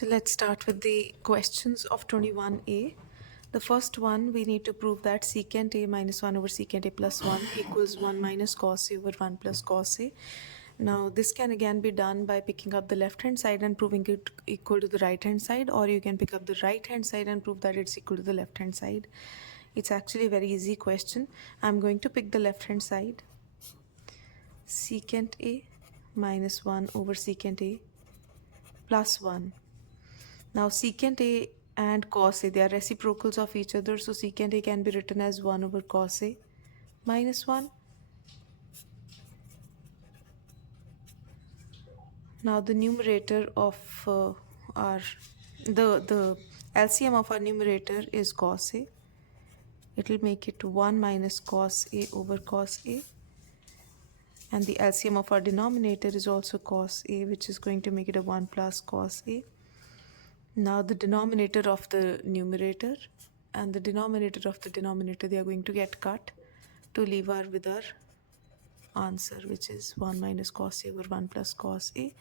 So let's start with the questions of 21A. The first one, we need to prove that secant A minus 1 over secant A plus 1 equals 1 minus cos A over 1 plus cos A. Now this can again be done by picking up the left hand side and proving it equal to the right hand side, or you can pick up the right hand side and prove that it's equal to the left hand side. It's actually a very easy question. I'm going to pick the left hand side. Secant A minus 1 over secant A plus 1. Now secant A and cos A, they are reciprocals of each other, so secant A can be written as 1 over cos A minus 1. Now the numerator of the LCM of our numerator is cos A. It will make it 1 minus cos A over cos A. And the LCM of our denominator is also cos A, which is going to make it a 1 plus cos A. Now the denominator of the numerator and the denominator of the denominator, they are going to get cut to leave with our answer, which is 1 minus cos A over 1 plus cos A,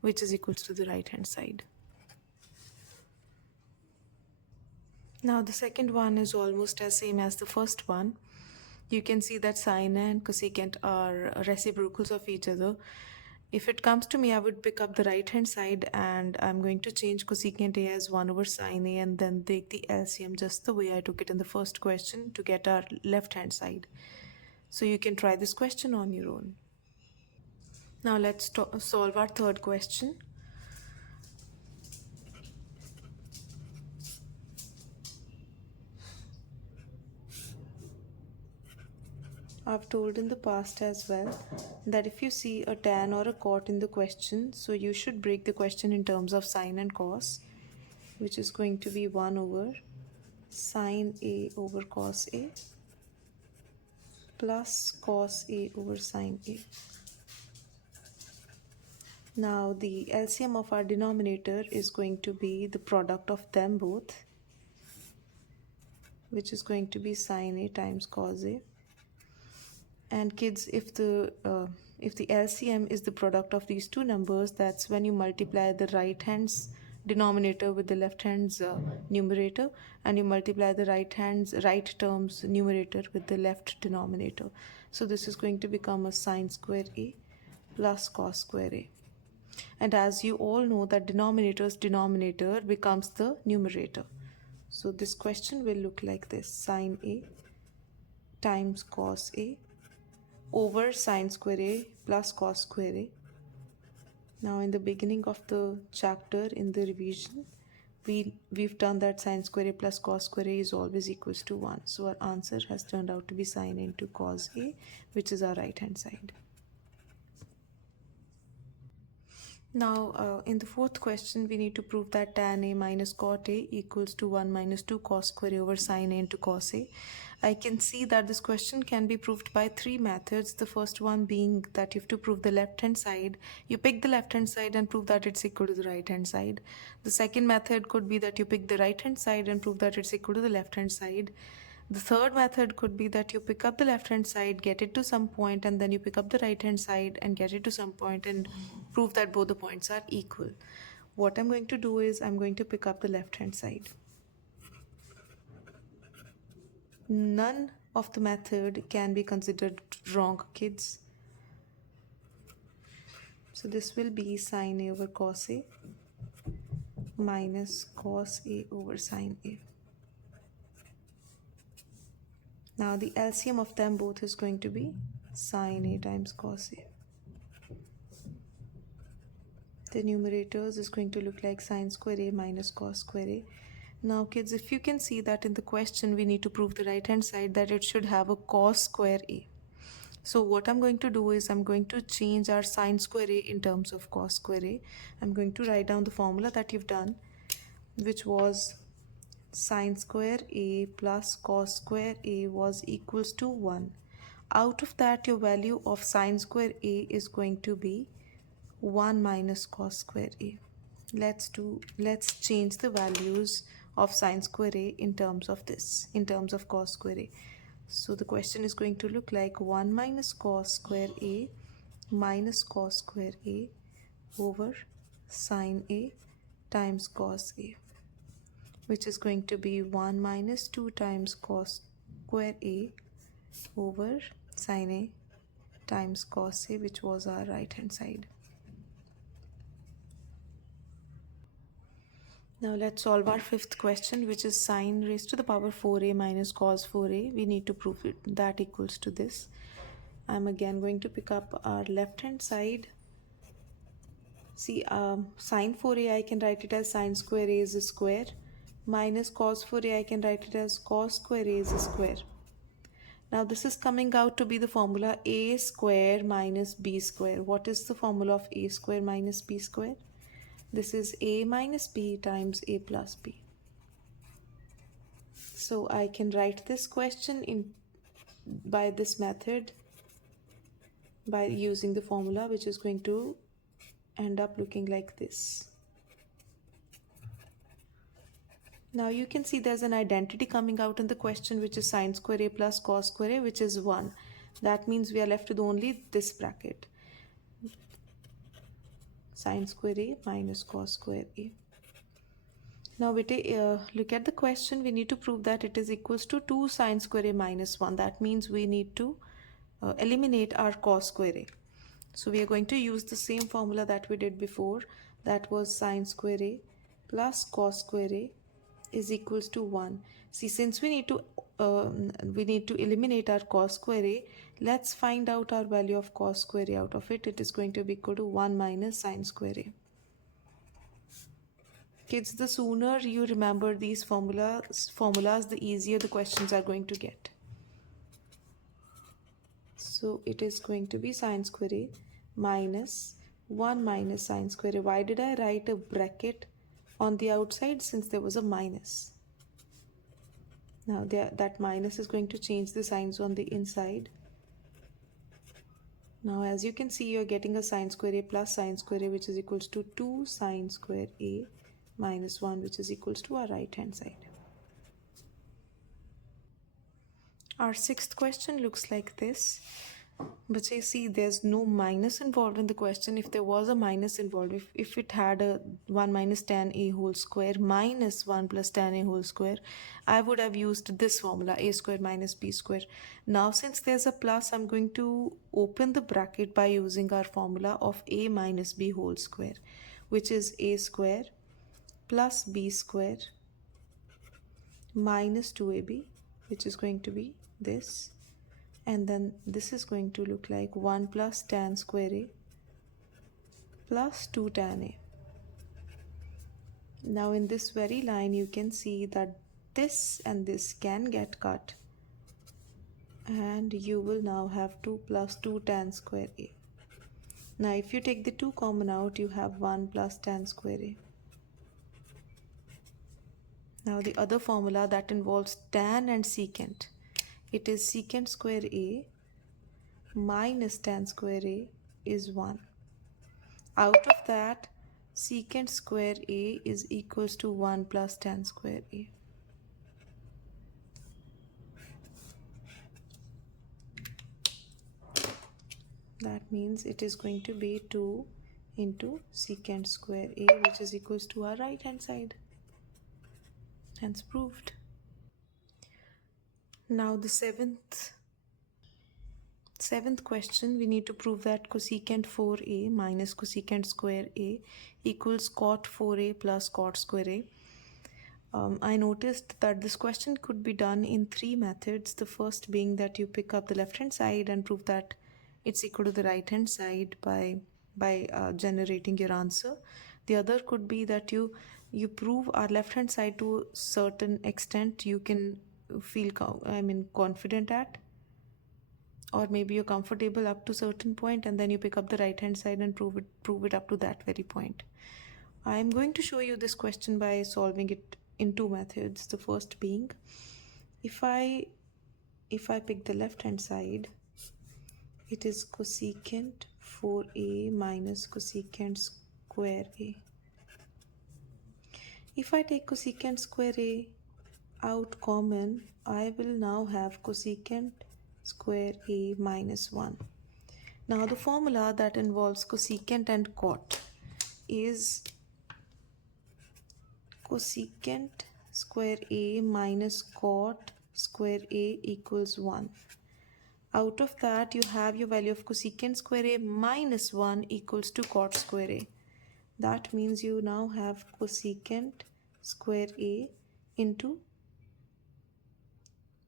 which is equals to the right hand side. Now the second one is almost as same as the first one. You can see that sine and cosecant are reciprocals of each other. If it comes to me, I would pick up the right hand side and I'm going to change cosecant A as 1 over sine A and then take the LCM just the way I took it in the first question to get our left hand side. So you can try this question on your own. Now let's solve our third question. I've told in the past as well that if you see a tan or a cot in the question, so you should break the question in terms of sine and cos, which is going to be 1 over sine A over cos A plus cos A over sine A. Now the LCM of our denominator is going to be the product of them both, which is going to be sine A times cos A. And kids, if the LCM is the product of these two numbers, that's when you multiply the right hand's denominator with the left hand's numerator, and you multiply the right term's numerator with the left denominator. So this is going to become a sine square A plus cos square A. And as you all know that denominator's denominator becomes the numerator. So this question will look like this: sine A times cos A over sine square A plus cos square A. Now in the beginning of the chapter in the revision, we've done that sine square A plus cos square A is always equals to 1. So our answer has turned out to be sine into cos A, which is our right hand side. Now in the fourth question, we need to prove that tan A minus cot A equals to 1 minus 2 cos square A over sine A into cos A. I can see that this question can be proved by three methods. The first one being that you have to prove the left hand side. You pick the left hand side and prove that it's equal to the right hand side. The second method could be that you pick the right hand side and prove that it's equal to the left hand side. The third method could be that you pick up the left hand side, get it to some point, and then you pick up the right hand side and get it to some point and prove that both the points are equal. What I'm going to do is I'm going to pick up the left hand side. None of the method can be considered wrong, kids. So this will be sine A over cos A minus cos A over sine A. Now the LCM of them both is going to be sine A times cos A. The numerators is going to look like sine square A minus cos square A. Now kids, if you can see that in the question we need to prove the right hand side that it should have a cos square A. So what I'm going to do is I'm going to change our sine square A in terms of cos square A. I'm going to write down the formula that you've done, which was sine square A plus cos square A was equals to 1. Out of that, your value of sine square A is going to be 1 minus cos square A. Let's change the values of sine square A in terms of cos square A. So the question is going to look like 1 minus cos square A minus cos square A over sine A times cos A, which is going to be 1 minus 2 times cos square A over sin A times cos A, which was our right hand side. Now let's solve our fifth question, which is sin raised to the power 4a minus cos 4a. We need to prove it that equals to this. I'm again going to pick up our left hand side. See, sin 4a, I can write it as sin square a is a square, minus cos 4a, I can write it as cos square a is a square. Now this is coming out to be the formula a square minus b square. What is the formula of a square minus b square? This is a minus b times a plus b. So I can write this question by this method by using the formula, which is going to end up looking like this. Now you can see there's an identity coming out in the question, which is sin square a plus cos square a, which is 1. That means we are left with only this bracket. Sin square a minus cos square a. Now look at the question. We need to prove that it is equals to 2 sin square a minus 1. That means we need to eliminate our cos square a. So we are going to use the same formula that we did before. That was sin square a plus cos square a is equals to 1. See, since we need to eliminate our cos square a, let's find out our value of cos square a. Out of it, it is going to be equal to 1 minus sin square a. Kids, the sooner you remember these formulas, the easier the questions are going to get. So it is going to be sin square a minus 1 minus sin square a. Why did I write a bracket on the outside? Since there was a minus. Now that minus is going to change the signs on the inside. Now as you can see, you're getting a sin square a plus sin square a, which is equals to 2 sin square a minus 1, which is equals to our right hand side. Our sixth question looks like this. But you see, there's no minus involved in the question. If there was a minus involved, if it had a 1 minus tan a whole square minus 1 plus tan a whole square, I would have used this formula, a square minus b square. Now since there's a plus, I'm going to open the bracket by using our formula of a minus b whole square, which is a square plus b square minus 2ab, which is going to be this. And then this is going to look like 1 plus tan square a plus 2 tan a. Now in this very line, you can see that this and this can get cut, and you will now have 2 plus 2 tan square a. Now if you take the 2 common out, you have 1 plus tan square a. Now the other formula that involves tan and secant, it is secant square a minus tan square a is 1. Out of that, secant square a is equals to 1 plus tan square a. That means it is going to be 2 into secant square a, which is equals to our right hand side. Hence proved. Now the seventh question, we need to prove that cosecant 4a minus cosecant square a equals cot 4a plus cot square a. I noticed that this question could be done in 3 methods. The first being that you pick up the left hand side and prove that it's equal to the right hand side by generating your answer. The other could be that you prove our left hand side to a certain extent you can feel confident at, or maybe you're comfortable up to a certain point, and then you pick up the right hand side and prove it up to that very point. I am going to show you this question by solving it in 2 methods. The first being, if I pick the left hand side, it is cosecant 4a minus cosecant square a. If I take cosecant square a out common, I will now have cosecant square a minus 1. Now the formula that involves cosecant and cot is cosecant square A minus cot square A equals 1. Out of that, you have your value of cosecant square A minus 1 equals to cot square A. That means you now have cosecant square A into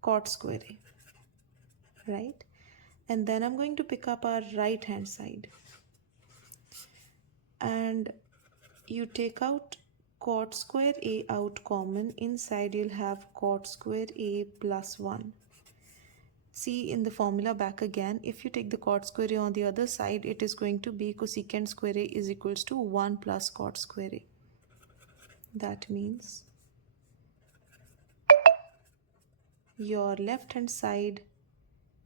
cot square A, right? And then I'm going to pick up our right hand side. And you take out cot square A out common. Inside you'll have cot square A plus 1. See in the formula back again, if you take the cot square A on the other side, it is going to be cosecant square A is equals to 1 plus cot square A. That means your left hand side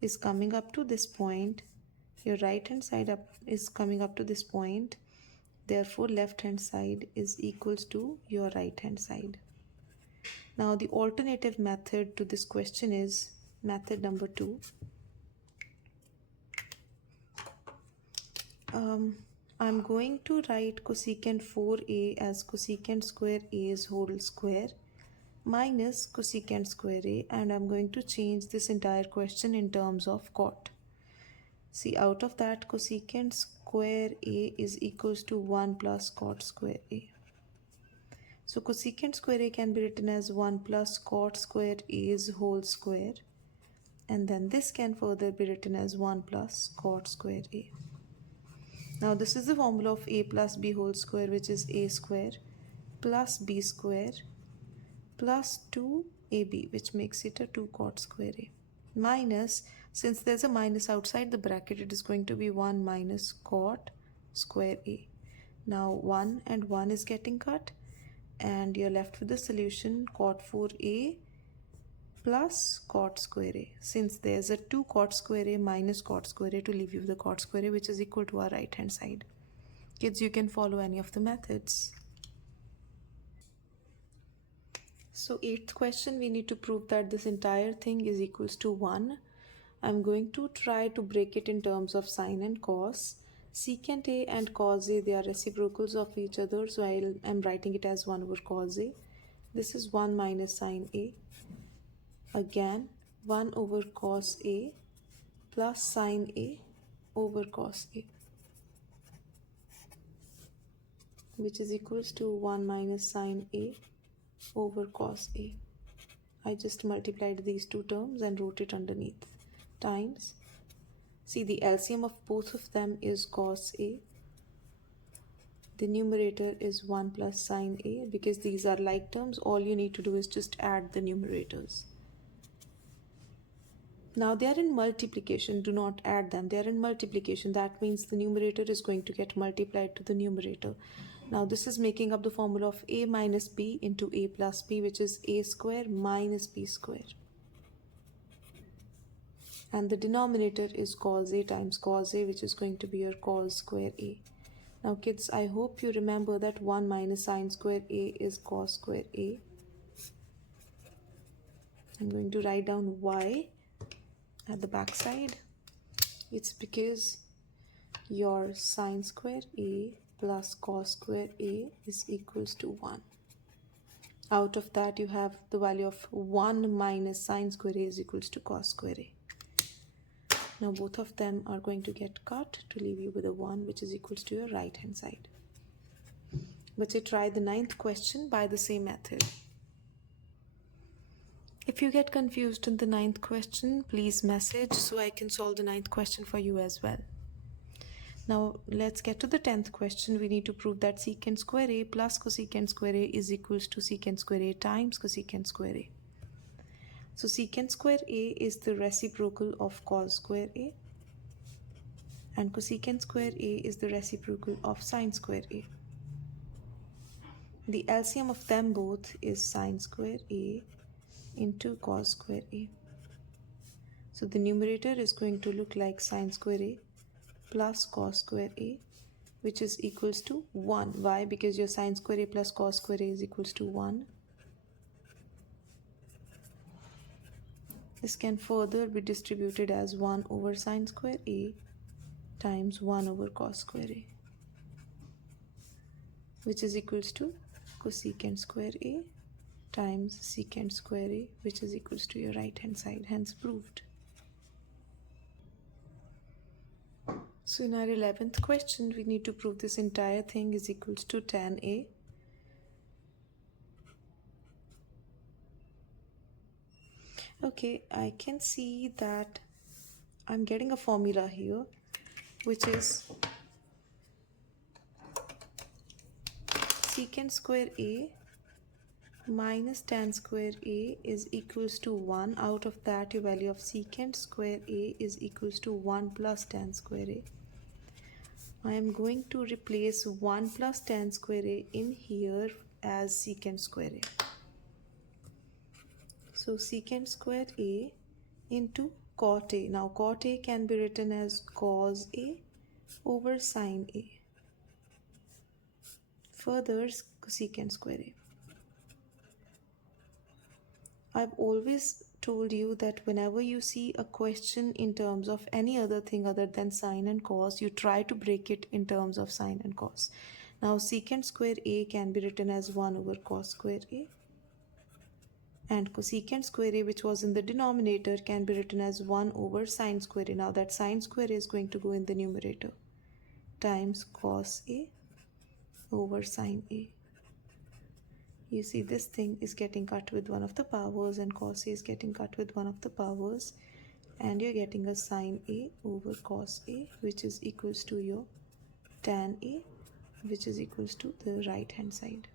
is coming up to this point, your right hand side is coming up to this point, therefore left hand side is equals to your right hand side. Now the alternative method to this question is method number 2. I'm going to write cosecant 4A as cosecant square A's whole square minus cosecant square A, and I'm going to change this entire question in terms of cot. See, out of that, cosecant square A is equals to 1 plus cot square A. So cosecant square A can be written as 1 plus cot square A's whole square, and then this can further be written as 1 plus cot square A. Now this is the formula of A plus B whole square, which is A square plus B square plus 2AB, which makes it a 2 cot square A, minus, since there's a minus outside the bracket, it is going to be 1 minus cot square A. Now 1 and 1 is getting cut, and you're left with the solution cot 4A plus cot square A. Since there's a 2 cot square A minus cot square A to leave you with the cot square A, which is equal to our right hand side. Kids, you can follow any of the methods. So 8th question, we need to prove that this entire thing is equals to 1. I'm going to try to break it in terms of sine and cos. Secant A and cos A, they are reciprocals of each other, so I'm writing it as 1 over cos A. This is 1 minus sine A. Again, 1 over cos A plus sine A over cos A, which is equals to 1 minus sine A over cos A. I just multiplied these two terms and wrote it underneath, times. See, the LCM of both of them is cos A. The numerator is 1 plus sine A. Because these are like terms, all you need to do is just add the numerators. Now they are in multiplication, do not add them. They are in multiplication. That means the numerator is going to get multiplied to the numerator. Now this is making up the formula of A minus B into A plus B, which is A square minus B square. And the denominator is cos A times cos A, which is going to be your cos square A. Now kids, I hope you remember that 1 minus sine square A is cos square A. I'm going to write down y at the back side. It's because your sine square A plus cos square A is equals to 1. Out of that, you have the value of 1 minus sine square A is equals to cos square A. Now both of them are going to get cut to leave you with a 1, which is equals to your right hand side. But say try the 9th question by the same method. If you get confused in the 9th question, please message so I can solve the 9th question for you as well. Now let's get to the 10th question. We need to prove that secant square A plus cosecant square A is equals to secant square A times cosecant square A. So secant square A is the reciprocal of cos square A, and cosecant square A is the reciprocal of sine square A. The LCM of them both is sine square A into cos square A. So the numerator is going to look like sine square A plus cos square A, which is equals to 1. Why? Because your sine square A plus cos square A is equals to 1. This can further be distributed as 1 over sine square A times 1 over cos square A, which is equals to cosecant square A times secant square A, which is equals to your right hand side, hence proved. So in our 11th question, we need to prove this entire thing is equals to tan A. Okay, I can see that I'm getting a formula here, which is secant square A minus tan square A is equals to 1. Out of that, your value of secant square A is equals to 1 plus tan square A. I am going to replace 1 plus tan square A in here as secant square A. So secant square A into cot A. Now cot A can be written as cos A over sin A. Further, cosecant square A. I've always told you that whenever you see a question in terms of any other thing other than sine and cos, you try to break it in terms of sine and cos. Now secant square A can be written as 1 over cos square A, and cosecant square A, which was in the denominator, can be written as 1 over sine square A. Now that sine square A is going to go in the numerator, times cos A over sine A. You see this thing is getting cut with one of the powers, and cos A is getting cut with one of the powers, and you're getting a sine A over cos A, which is equals to your tan A, which is equals to the right hand side.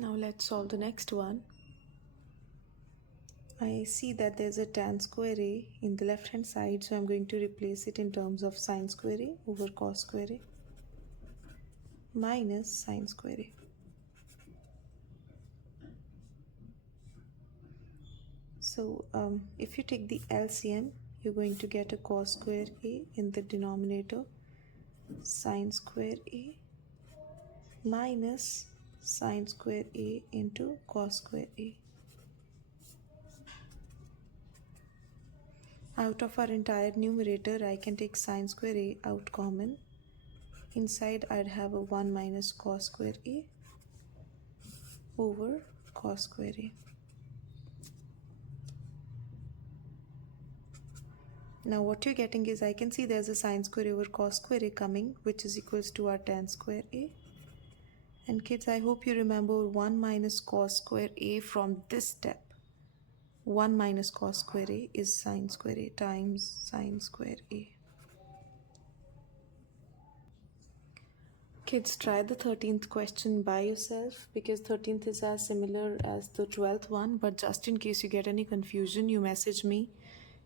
Now let's solve the next one. I see that there's a tan square A in the left hand side, so I'm going to replace it in terms of sine square A over cos square A minus sine square A. So if you take the LCM, you're going to get a cos square A in the denominator, sine square A minus sine square A into cos square A. Out of our entire numerator, I can take sine square A out common. Inside, I'd have a 1 minus cos square A over cos square A. Now what you're getting is, I can see there's a sine square A over cos square A coming, which is equals to our tan square A. And kids, I hope you remember 1 minus cos square A from this step. 1 minus cos square A is sine square A times sine square A. Kids, try the 13th question by yourself, because 13th is as similar as the 12th one, but just in case you get any confusion, you message me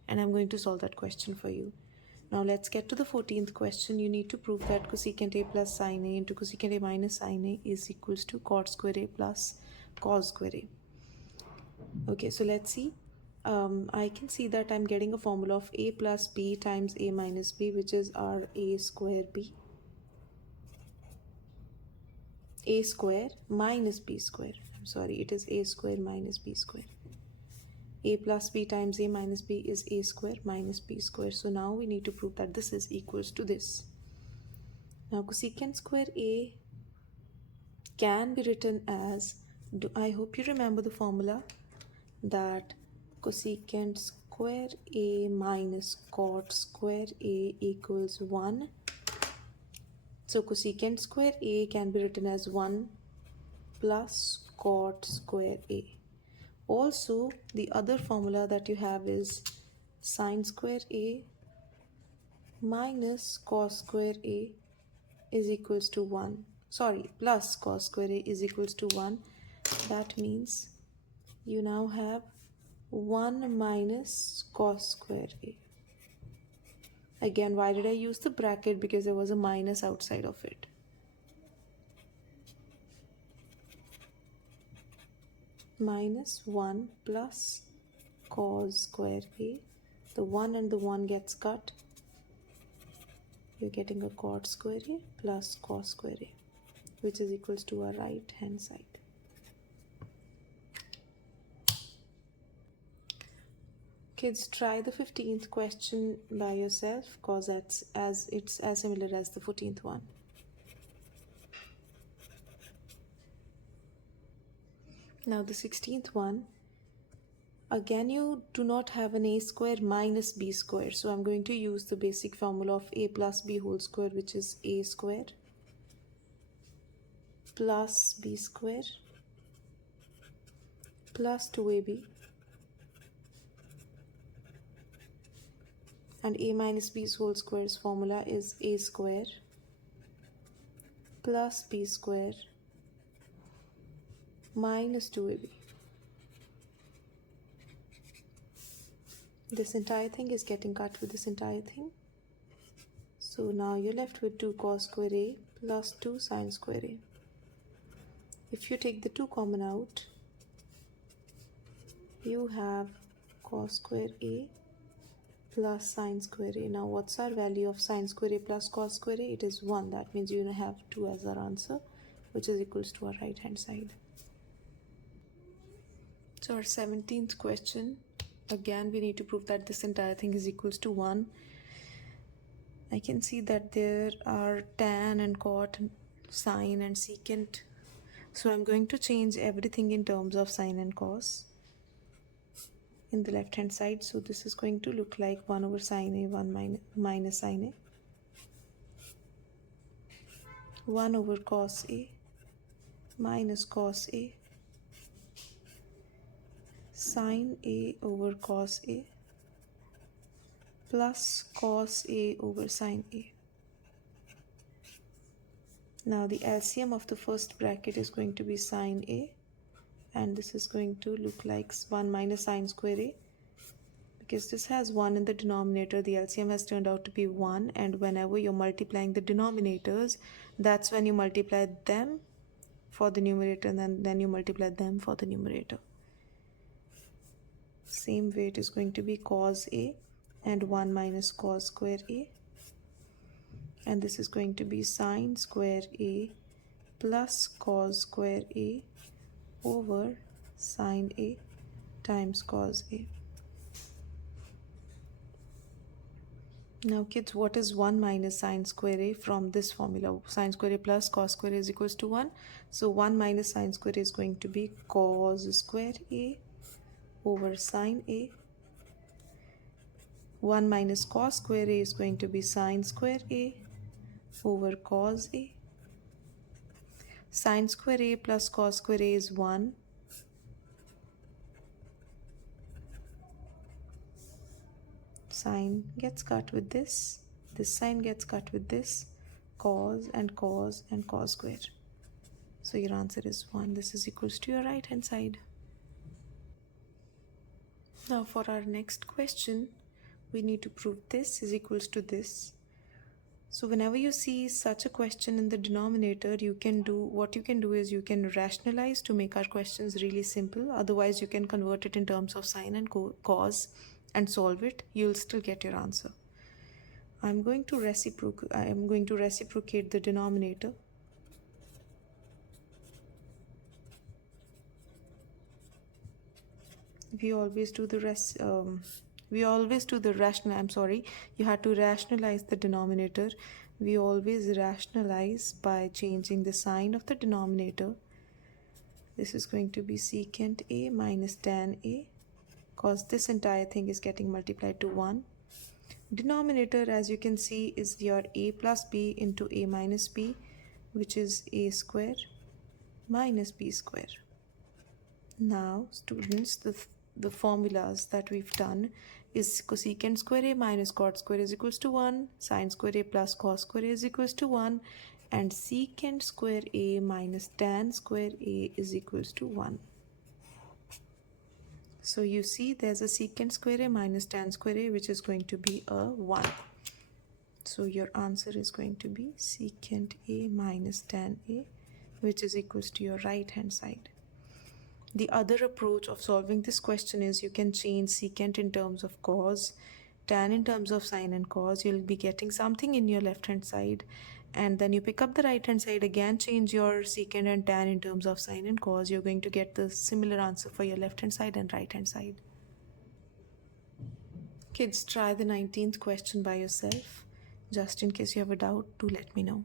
and I'm going to solve that question for you. Now let's get to the 14th question. You need to prove that cosecant A plus sine A into cosecant A minus sine A is equals to cot square A plus cos square A. Okay, so let's see. I can see that I'm getting a formula of A plus B times A minus B, which is our A square B. A square minus B square. I'm sorry, it is A square minus B square. A plus B times A minus B is A square minus B square. So now we need to prove that this is equals to this. Now cosecant square A can be written as, I hope you remember the formula, that cosecant square A minus cot square A equals 1. So cosecant square A can be written as 1 plus cot square A. Also, the other formula that you have is sine square A minus cos square A is equals to 1. Sorry, plus cos square A is equals to 1. That means you now have 1 minus cos square A. Again, why did I use the bracket? Because there was a minus outside of it. Minus 1 plus cos square A. The 1 and the 1 gets cut. You're getting a cot square A plus cos square A, which is equals to our right hand side. Kids, try the 15th question by yourself, because it's as similar as the 14th one. Now the 16th one. Again, you do not have an a square minus b square. So I'm going to use the basic formula of a plus b whole square, which is a square plus b square plus 2ab, and a minus b's whole square's formula is a square plus b square minus 2ab. This entire thing is getting cut with this entire thing. So now you're left with 2 cos square a plus 2 sin square a. If you take the 2 common out, you have cos square a plus sin square a. Now what's our value of sin square a plus cos square a? It is 1. That means you have 2 as our answer, which is equals to our right hand side. So our 17th question, again we need to prove that this entire thing is equals to 1. I can see that there are tan and cot, sine and secant. So I'm going to change everything in terms of sine and cos in the left hand side. So this is going to look like 1 over sine a, 1 minus sine a, 1 over cos a minus cos a, sine a over cos a plus cos a over sine a. Now the LCM of the first bracket is going to be sine a, and this is going to look like 1 minus sine square a. Because this has 1 in the denominator, the LCM has turned out to be 1, and whenever you're multiplying the denominators, that's when you multiply them for the numerator and then you multiply them for the numerator. Same way it is going to be cos a and 1 minus cos square a, and this is going to be sine square a plus cos square a over sine a times cos a. Now kids, what is 1 minus sine square a from this formula? Sine square a plus cos square a is equals to 1. So 1 minus sine square a is going to be cos square a over sine a. 1 minus cos square a is going to be sine square a over cos a. Sine square a plus cos square a is 1. Sine gets cut with this sine gets cut with this, cos and cos and cos square. So your answer is 1. This is equals to your right hand side. Now for our next question, we need to prove this is equals to this. So whenever you see such a question in the denominator, you can do you can rationalize to make our questions really simple. Otherwise you can convert it in terms of sine and cos and solve it. You'll still get your answer. I'm going to reciprocate the denominator. You had to rationalize the denominator. We always rationalize by changing the sign of the denominator. This is going to be secant a minus tan a, because this entire thing is getting multiplied to 1. Denominator, as you can see, is your a plus b into a minus b, which is a square minus b square. Now students, the formulas that we've done is cosecant square a minus cot square is equals to 1, sine square a plus cos square a is equals to 1, and secant square a minus tan square a is equals to 1. So you see there's a secant square a minus tan square a, which is going to be a 1. So your answer is going to be secant a minus tan a, which is equals to your right hand side. The other approach of solving this question is you can change secant in terms of cos, tan in terms of sine and cos. You'll be getting something in your left hand side, and then you pick up the right hand side, again change your secant and tan in terms of sine and cos. You're going to get the similar answer for your left hand side and right hand side. Kids, try the 19th question by yourself. Just in case you have a doubt, do let me know.